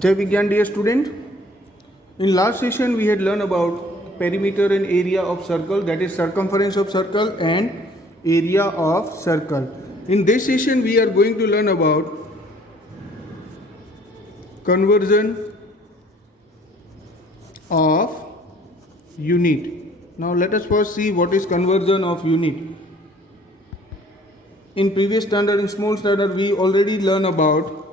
Jai Vigyan, dear student. In last session we had learned about perimeter and area of circle, that is circumference of circle and area of circle. In this session we are going to learn about conversion of unit. Now let us first see what is conversion of unit. In previous standard, in small standard, we already learned about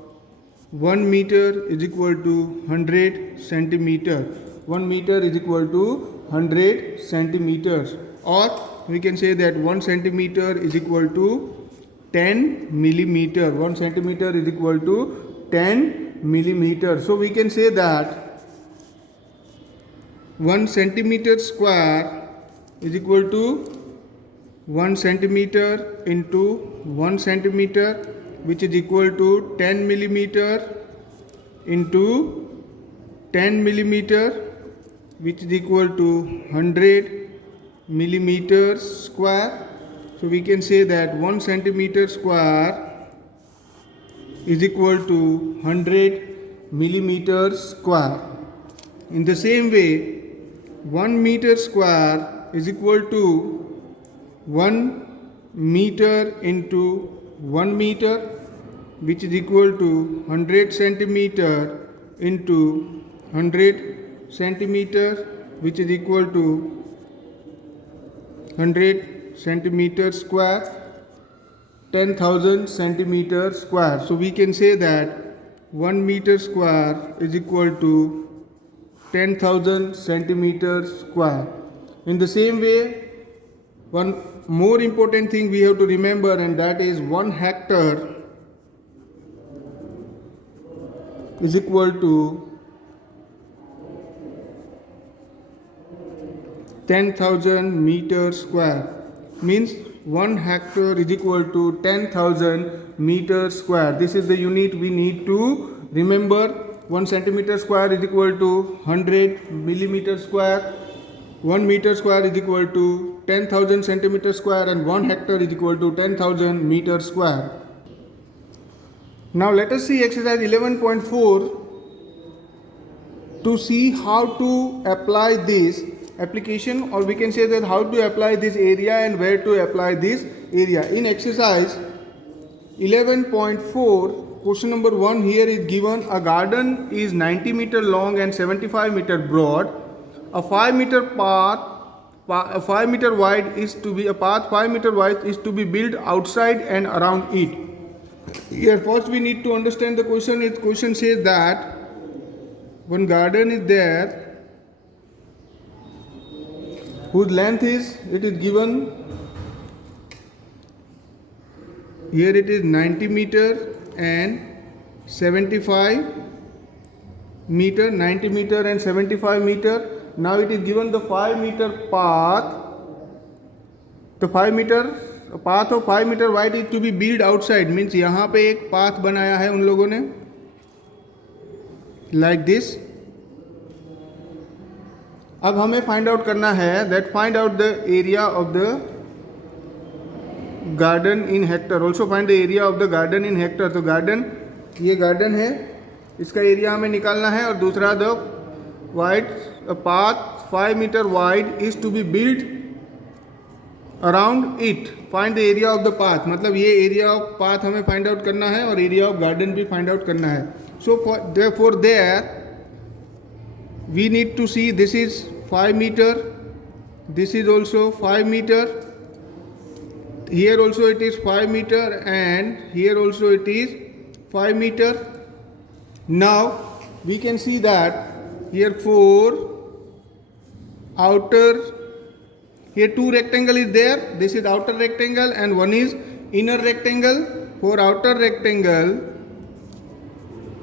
1 meter is equal to 100 centimeter. 1 meter is equal to 100 centimeters, or we can say that 1 centimeter is equal to 10 millimeter. 1 centimeter is equal to 10 millimeter. So we can say that 1 centimeter square is equal to 1 centimeter into 1 centimeter, which is equal to 10 millimeter into 10 millimeter, which is equal to 100 millimeters square. So we can say that 1 centimeter square is equal to 100 millimeters square. In the same way, 1 meter square is equal to 1 meter into 1 meter, which is equal to 100 centimeter into 100 centimeter, which is equal to 100 centimeter square, 10,000 centimeter square. So we can say that 1 meter square is equal to 10,000 centimeter square. In the same way, one more important thing we have to remember, and that is 1 hectare is equal to 10,000 meters square. Means 1 hectare is equal to 10,000 meters square. This is the unit we need to remember. 1 centimeter square is equal to 100 millimeter square. 1 meter square is equal to 10,000 centimeter square, and 1 hectare is equal to 10,000 meter square. Now let us see exercise 11.4 to see how to apply this application, or we can say that how to apply this area and where to apply this area. In exercise 11.4, question number 1, here is given a garden is 90 meter long and 75 meter broad. A 5 meter path, a 5 meter wide is to be a path 5 meter wide is to be built outside and around it. Here first we need to understand the question. Its question says that one garden is there whose length is, it is given here, it is 90 meter and 75 meter, 90 meter and 75 meter. Now it is given the 5 meter path. The 5 meter path of 5 meter wide is to be built outside. Means यहाँ पे एक path बनाया है उन लोगों ने like this. अब हमें find out करना है that find out the area of the garden in hectare. Also find the area of the garden in hectare. तो garden, ये garden है, इसका area हमें निकालना है. और दूसरा the wide a path 5 meter wide is to be built around it. Find the area of the path. मतलब ये area of path हमें find out करना है और area of garden भी find out करना है. So therefore there we need to see this is 5 meter, this is also 5 meter, here also it is 5 meter, and here also it is 5 meter. Now we can see that here 4 outer, here 2 rectangle is there, this is outer rectangle and one is inner rectangle. For outer rectangle,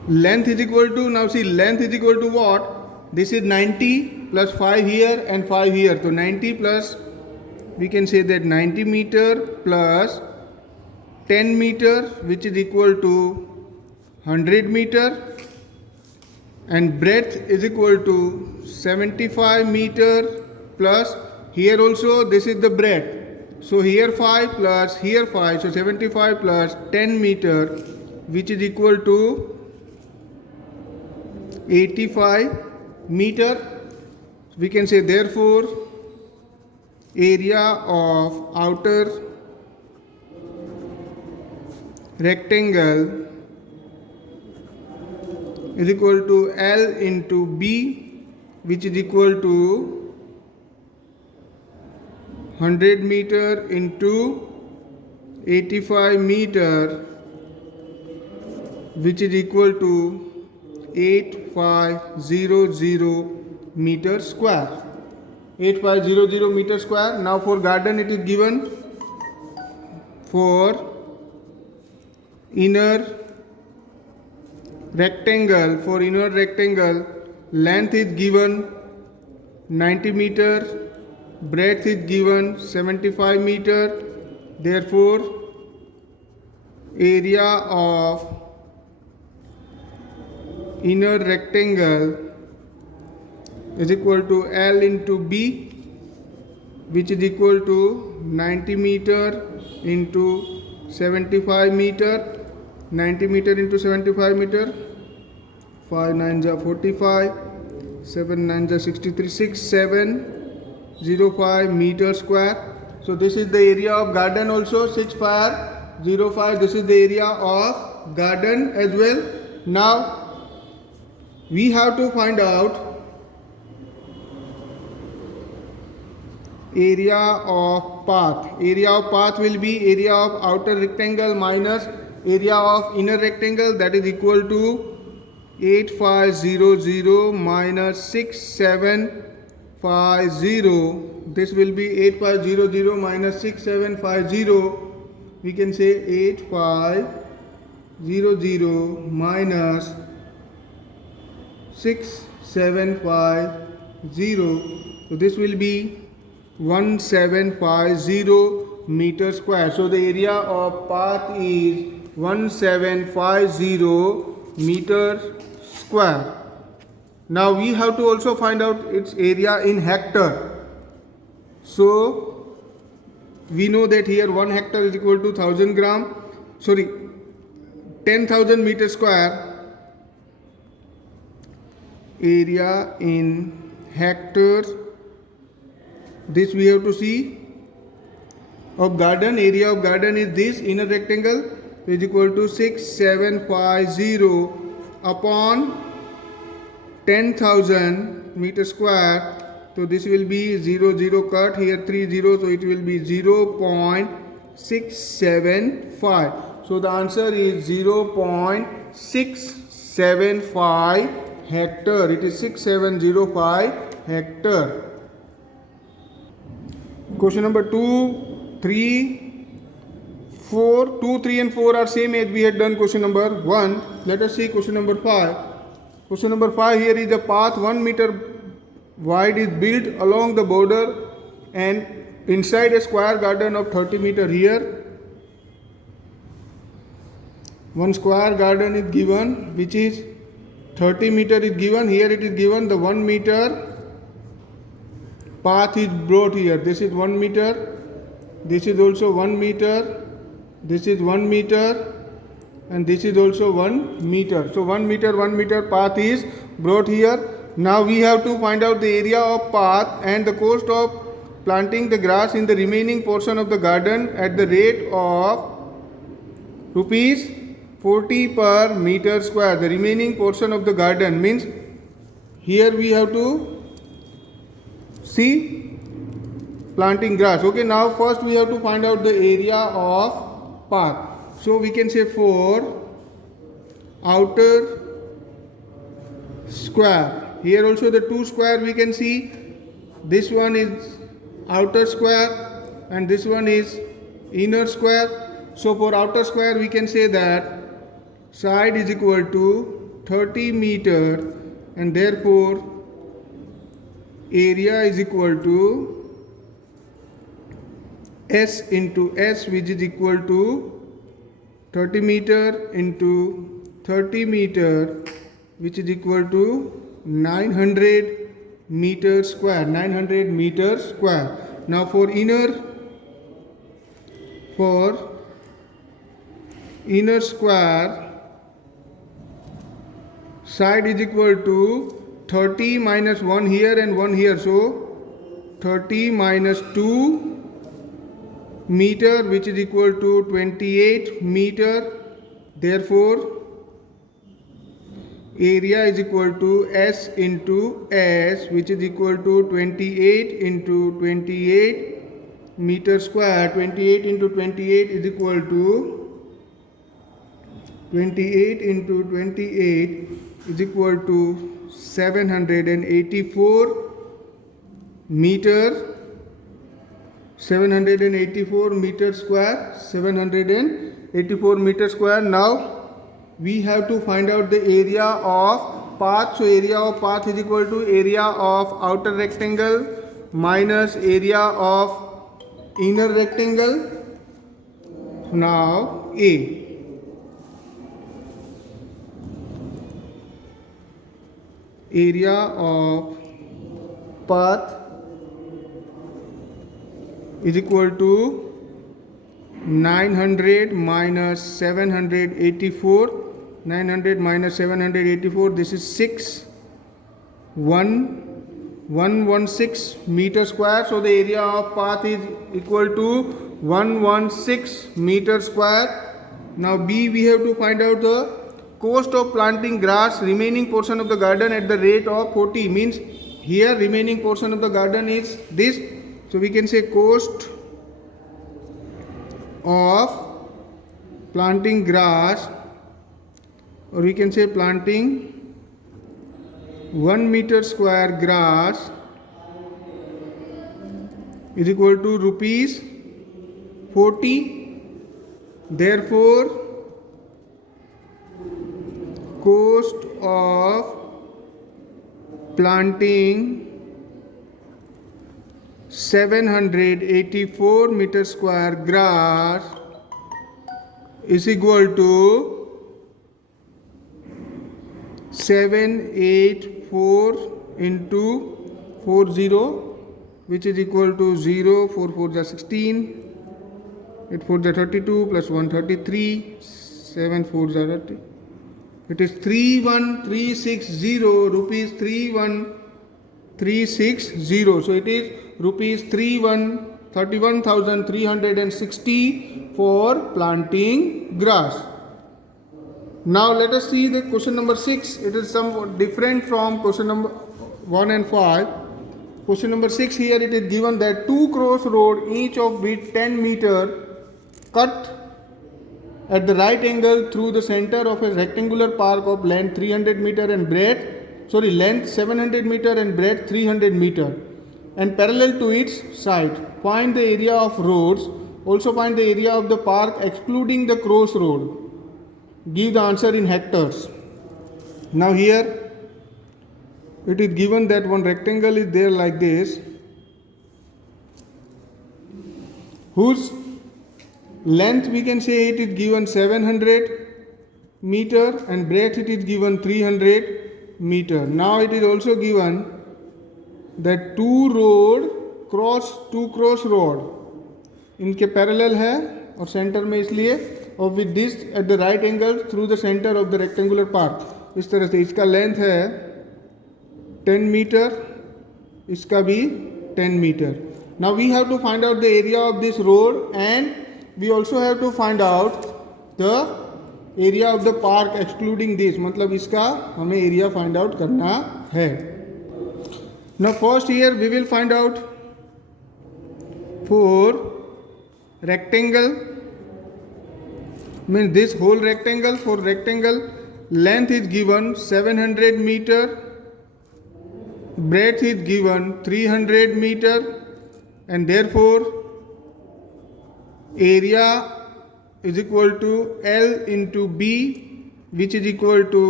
length is equal to, now see length is equal to what? This is 90 plus 5 here and 5 here. So 90 plus, we can say that 90 meter plus 10 meter, which is equal to 100 meter, and breadth is equal to 75 meter plus here also this is the breadth. So here 5 plus here 5, so 75 plus 10 meter, which is equal to 85 meter. We can say therefore area of outer rectangle is equal to L into B, which is equal to 100 meter into 85 meter, which is equal to 8500 meter square. 8500 meter square. Now for garden it is given for inner rectangle, length is given 90 meter, breadth is given 75 meter. Therefore area of inner rectangle is equal to L into B, which is equal to 90 meter into 75 meter. 90 meter into 75 meter, 5 9 are 45, 7 9 are 63, 6705 meter square. So this is the area of garden also, 6505. This is the area of garden as well. Now we have to find out area of path. Area of path will be area of outer rectangle minus area of inner rectangle, that is equal to 8500 minus 6750. This will be 8500 minus 6750. We can say 8500 minus 6750. So this will be 1750 meter square. So the area of path is 1750 meter square. Now we have to also find out its area in hectare. So we know that here 1 hectare is equal to 10,000 meter square. Area in hectare, this we have to see. Of garden, area of garden is this, inner rectangle is equal to 6750 upon 10,000 meter square. So this will be 0 cut here, 3 zeros, so it will be 0.675. So the answer is 0.675 hectare. It is 6705 hectare. Question number 2, 3, 4. 2, 3 and 4 are same as we had done question number 1. Let us see question number 5. Question number 5, here is a path 1 meter wide is built along the border and inside a square garden of 30 meter. Here one square garden is given which is 30 meter is given. Here it is given the 1 meter path is brought here. This is 1 meter, this is also 1 meter, this is 1 meter, and this is also 1 meter. So 1 meter path is brought here. Now we have to find out the area of path and the cost of planting the grass in the remaining portion of the garden at the rate of rupees 40 per meter square. The remaining portion of the garden means here we have to see planting grass. Okay, now first we have to find out the area of path. So we can say for outer square. Here also the 2 square we can see. This one is outer square and this one is inner square. So for outer square we can say that side is equal to 30 meter and therefore area is equal to S into S, which is equal to 30 meter into 30 meter, which is equal to 900 meter square. 900 meter square. Now for inner side is equal to 30 minus 1 here and 1 here, so 30 minus 2 meter, which is equal to 28 meter. Therefore area is equal to S into S, which is equal to 28 into 28 meter square. 28 into 28 is equal to 28 into 28 is equal to 784 meter. 784 meter square. 784 meter square. Now we have to find out the area of path. So area of path is equal to area of outer rectangle minus area of inner rectangle. Now A. Area of path is equal to 900 minus 784. 900 minus 784, this is 116 meter square. So the area of path is equal to 116 meter square. Now B, we have to find out the cost of planting grass remaining portion of the garden at the rate of 40. Means here remaining portion of the garden is this, so we can say cost of planting grass, or we can say planting 1 meter square grass is equal to rupees 40. Therefore cost of planting 784 meter square grass is equal to 784 into 40, which is equal to 0. 4 4 is 16, 8 4 is 32, plus 1 33, 7 4 is 30. It is 31360 rupees. 31360. So it is rupees 31,360 for planting grass. Now let us see the question number 6. It is somewhat different from question number 1 and 5. Question number 6, here it is given that two cross road, each of width 10 meter, cut at the right angle through the center of a rectangular park of length 300 meter and length 700 meter and breadth 300 meter, and parallel to its side. Find the area of roads. Also find the area of the park excluding the cross road. Give the answer in hectares. Now here it is given that one rectangle is there like this, whose length we can say it is given 700 meter and breadth it is given 300 meter. Now it is also given that two cross road इनके parallel है और centre में, इसलिए और with this at the right angle through the centre of the rectangular park. इस तरह से इसका लेंथ है 10 मीटर, इसका भी 10 meter. Now we have to find out the area of this road and we also have to find out the area of the park excluding this. मतलब इसका हमें एरिया फाइंड आउट करना है. Now first here we will find out for rectangle, means this whole rectangle. For rectangle length is given 700 meter, breadth is given 300 meter, and therefore area is equal to L into B, which is equal to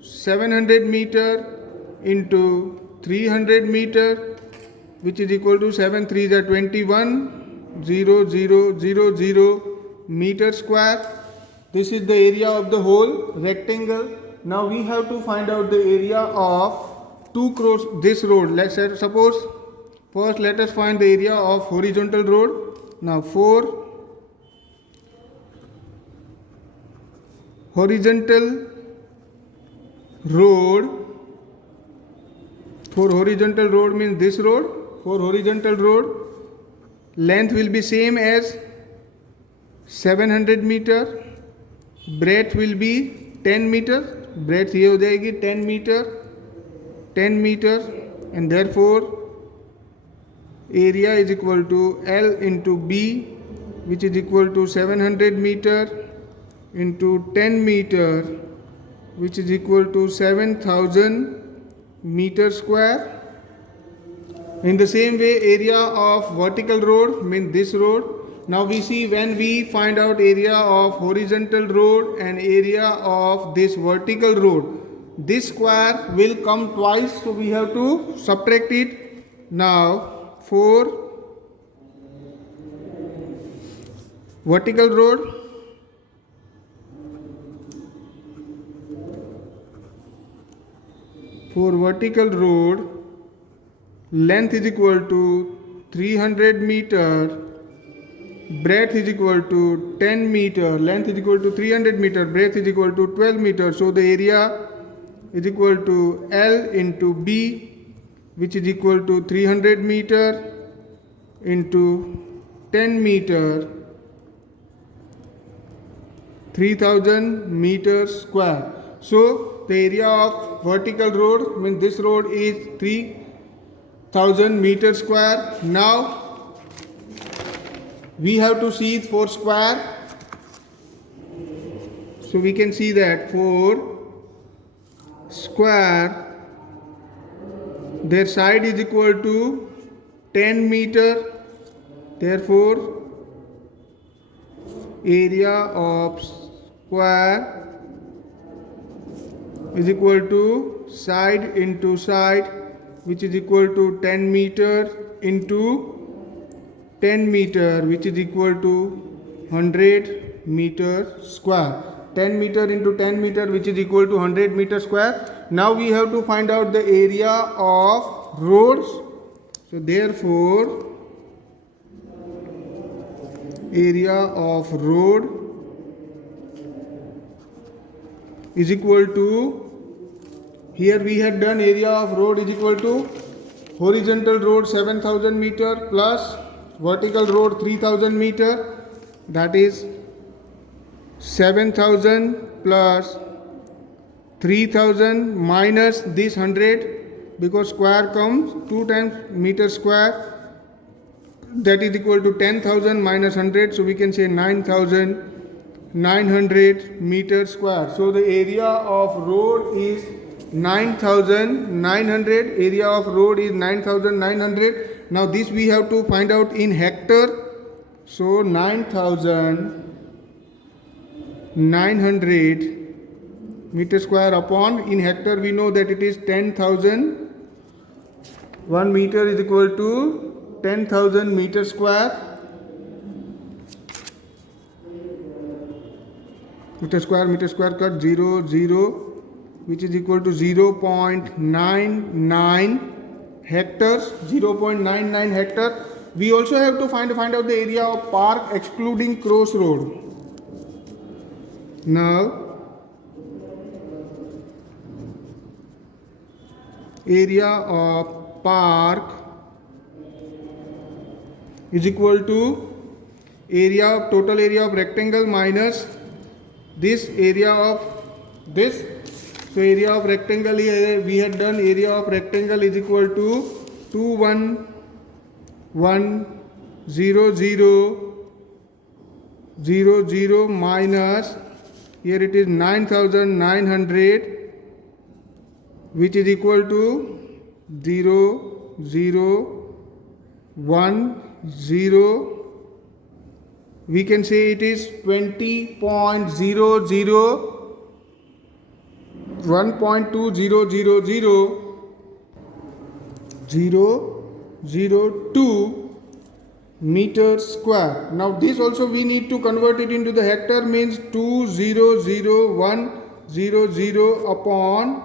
700 meter into 300 meter, which is equal to 7 3 is 21, 0 0 0 0 meter square. This is the area of the whole rectangle. Now we have to find out the area of two cross this road. Let's say suppose first let us find the area of horizontal road. Now for horizontal road, for horizontal road means this road, for horizontal road length will be same as 700 meter, breadth will be 10 meter, breadth ये हो जाएगी 10 meter, 10 meter, and therefore area is equal to L into B, which is equal to 700 meter into 10 meter, which is equal to 7000 meter square. In the same way, area of vertical road means this road. Now we see when we find out area of horizontal road and area of this vertical road, this square will come twice, so we have to subtract it. Now for vertical road, length is equal to 300 meter, breadth is equal to 10 meter, length is equal to 300 meter, breadth is equal to 12 meter, so the area is equal to L into B, which is equal to 300 meter into 10 meter, 3000 meters square. So the area of vertical road means this road is 3000 meters square. Now we have to see for square, so we can see that for square their side is equal to 10 meter, therefore area of square is equal to side into side, which is equal to 10 meter into 10 meter, which is equal to 100 meter square. 10 meter into 10 meter, which is equal to 100 meter square. Now we have to find out the area of roads. So therefore area of road is equal to, here we had done area of road is equal to horizontal road 7000 meter plus vertical road 3000 meter, that is 7000 plus 3000 minus this 100, because square comes 2 times meter square, that is equal to 10,000 minus 100, so we can say 9,900 meters square. So the area of road is 9,900, area of road is 9,900. Now this we have to find out in hectare. So 9,900 meter square upon, in hectare we know that it is 10,000. 1 meter is equal to 10,000 meter square. Meter square cut 0 0, which is equal to 0.99 hectares. 0.99 hectare. We also have to find out the area of park excluding crossroad. Now area of park is equal to total area of rectangle minus this area of this. So area of rectangle here we had done, area of rectangle is equal to 211,000 minus, here it is 9,900, which is equal to 0,010. We can say it is 20.00 1.200002 meters square. Now this also we need to convert it into the hectare, means 200,100 upon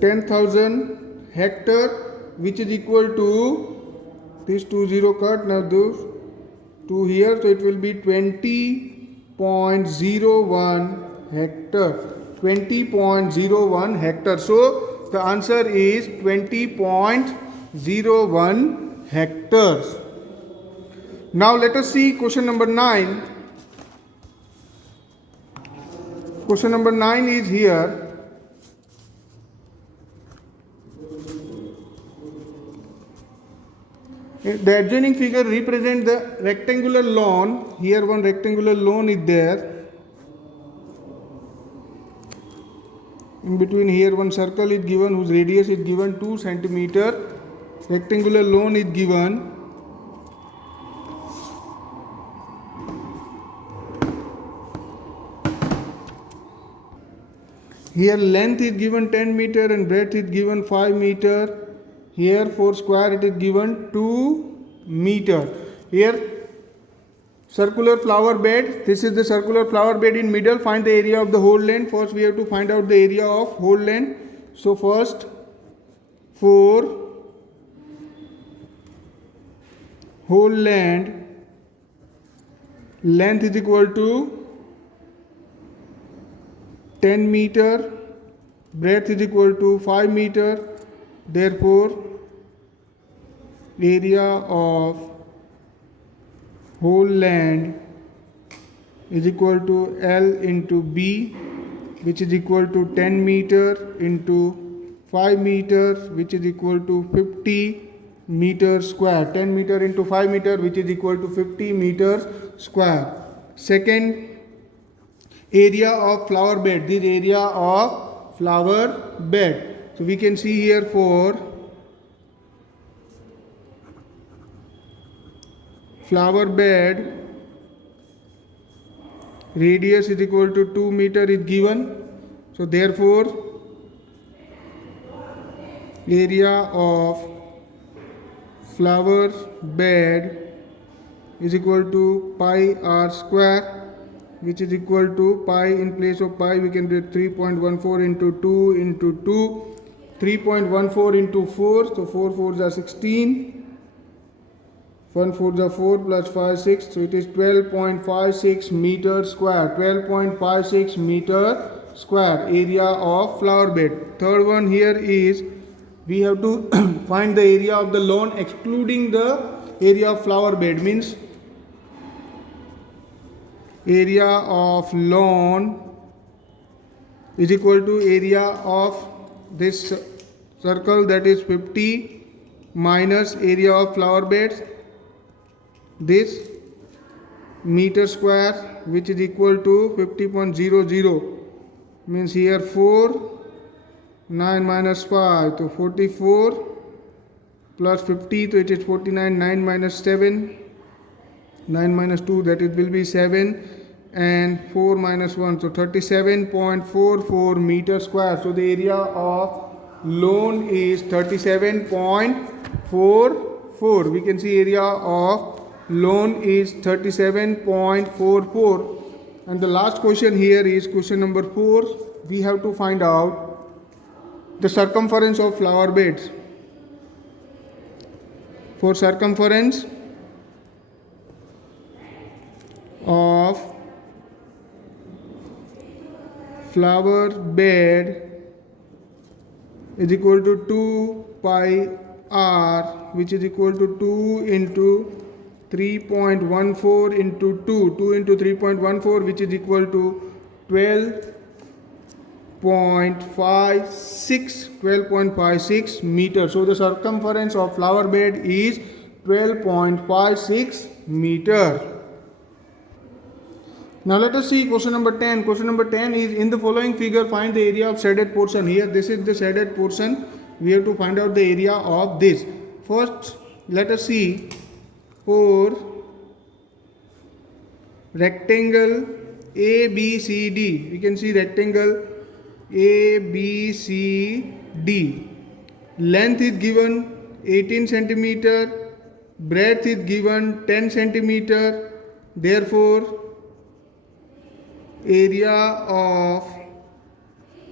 10,000 hectare, which is equal to this 20 cut, now those 2 here, so it will be 20.01 hectare. 20.01 hectare. So the answer is 20.01 hectares. Now let us see question number 9. Question number 9 is here. The adjoining figure represents the rectangular lawn. Here one rectangular lawn is there. In between here one circle is given whose radius is given 2 centimeter. Rectangular lawn is given. Here length is given 10 meter and breadth is given 5 meter. Here for square it is given 2 meter. Here circular flower bed. This is the circular flower bed in middle. Find the area of the whole land. First we have to find out the area of whole land. So first for whole land, length is equal to 10 meter, breadth is equal to 5 meter. Therefore area of whole land is equal to L into B, which is equal to 10 meter into 5 meters, which is equal to 50 meters square. 10 meter into 5 meter, which is equal to 50 meters square. Second, area of flower bed. This area of flower bed. So we can see here for flower bed, radius is equal to 2 meter is given. So therefore area of flower bed is equal to pi r square, which is equal to pi, in place of pi we can do 3.14 into 2 into 2, 3.14 into 4, so 4 4s are 16, 1 4s are 4 plus 5 6, so it is 12.56 meter square. 12.56 meter square area of flower bed. Third one here is we have to find the area of the lawn excluding the area of flower bed, means area of lawn is equal to area of this circle, that is 50, minus area of flower beds, this meter square, which is equal to 50.00, means here 4, 9 minus 5, so 44 plus 50, so it is 49, 9 minus 7, 9 minus 2, that it will be 7, and 4 minus 1, so 37.44 meter square. So the area of lawn is 37.44. We can see area of lawn is 37.44. And the last question here is question number 4. We have to find out the circumference of flower beds. For circumference of flower bed is equal to 2 pi r, which is equal to 2 into 3.14 into 2 into 3.14, which is equal to 12.56 meters. So the circumference of flower bed is 12.56 meter. Now let us see question number 10. Question number 10 is, in the following figure find the area of shaded portion. Here this is the shaded portion. We have to find out the area of this. First let us see for rectangle ABCD. We can see rectangle ABCD. Length is given 18 centimeter, breadth is given 10 centimeter. Therefore area of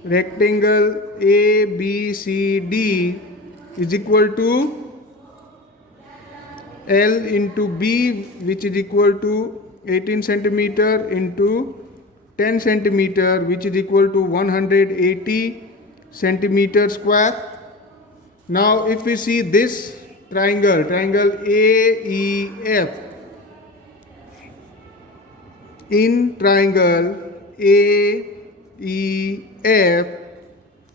rectangle ABCD is equal to L into B, which is equal to 18 centimeter into 10 centimeter, which is equal to 180 centimeter square. Now if we see this triangle AEF, in triangle AEF,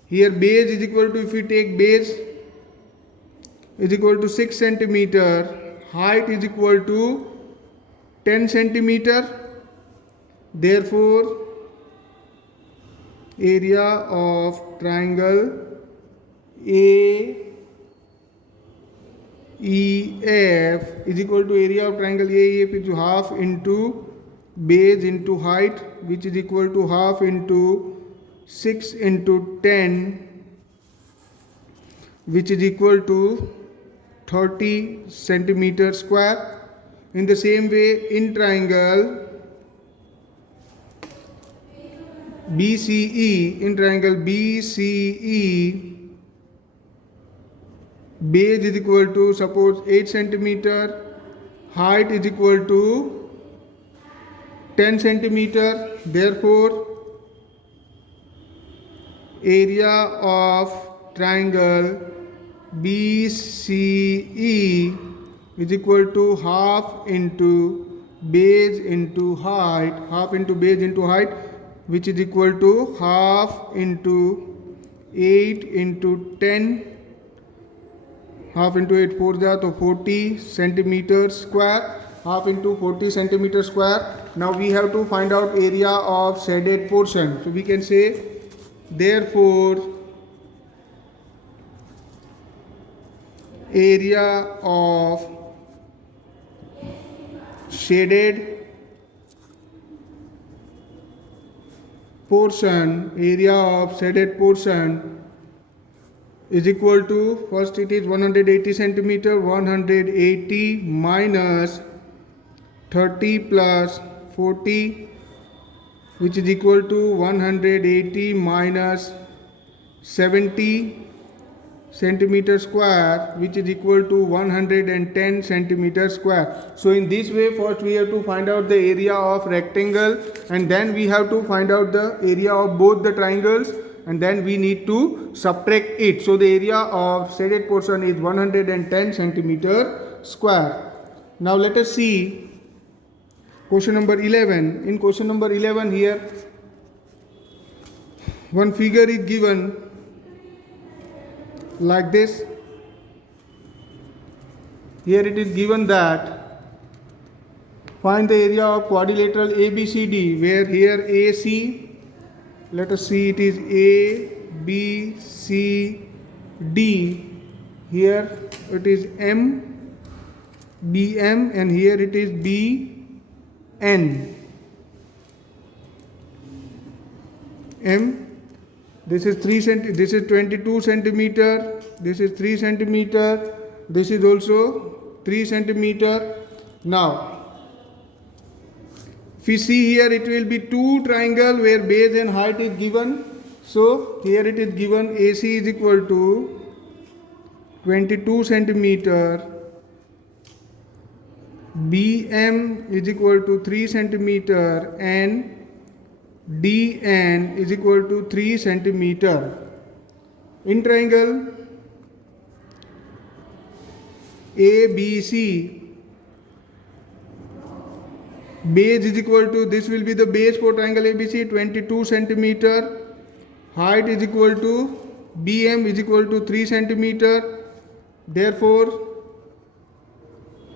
here base is equal to, if we take base is equal to 6 centimeter, height is equal to 10 centimeter. Therefore, area of triangle AEF is equal to area of triangle AEF is half into base into height, which is equal to half into 6 into 10, which is equal to 30 centimeter square. In the same way, in triangle BCE, base is equal to, suppose 8 centimeter, height is equal to 10 centimeter. Therefore, area of triangle BCE is equal to half into base into height, which is equal to half into 8 into 10, half into 8 4 so 40 centimeters square, half into 40 centimeters square. Now we have to find out area of shaded portion. So we can say, therefore, area of shaded portion is equal to, first it is 180 centimeter, 180 minus 30 plus 40, which is equal to 180 minus 70 centimeter square, which is equal to 110 centimeter square. So in this way, first we have to find out the area of rectangle, and then we have to find out the area of both the triangles, and then we need to subtract it. So the area of shaded portion is 110 centimeter square. Now let us see question number 11. In question number 11, here one figure is given like this. Here it is given that find the area of quadrilateral ABCD, where here AC, let us see, it is ABCD, here it is BM, and here it is BN. This is 22 centimeter, this is 3 centimeter, this is also 3 centimeter. Now if we see here, it will be two triangle where base and height is given. So here it is given AC is equal to 22 centimeter, BM is equal to 3 centimeter, and DN is equal to 3 centimeter. In triangle ABC, base is equal to, this will be the base for triangle ABC, 22 centimeter, height is equal to, BM is equal to 3 centimeter. Therefore,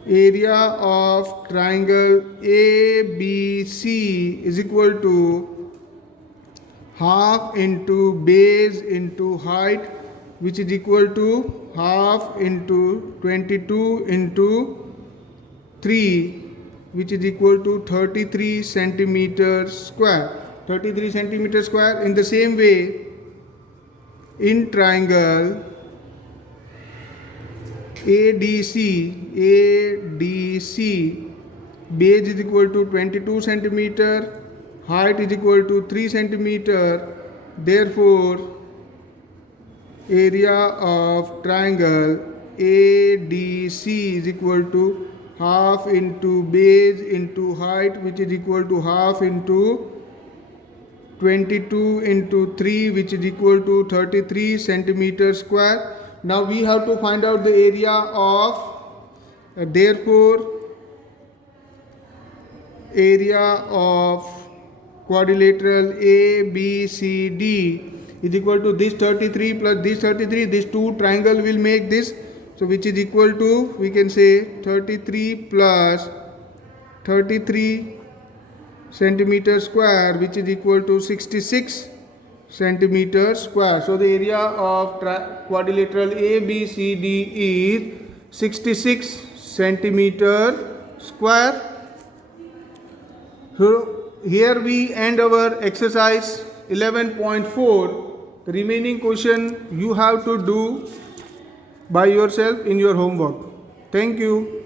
area of triangle ABC is equal to half into base into height, which is equal to half into 22 into 3, which is equal to 33 centimeters square. 33 centimeters square. In the same way, in triangle ADC, base is equal to 22 centimeter, height is equal to 3 centimeter. Therefore, area of triangle ADC is equal to half into base into height, which is equal to half into 22 into 3, which is equal to 33 centimeter square. Now we have to find out the area of, therefore area of quadrilateral ABCD is equal to this 33 plus this 33. This two triangle will make this, so which is equal to, we can say 33 plus 33 centimeter square, which is equal to 66 centimeter square. So the area of quadrilateral ABCD is 66 centimeter square. So here we end our exercise 11.4. The remaining question you have to do by yourself in your homework. Thank you.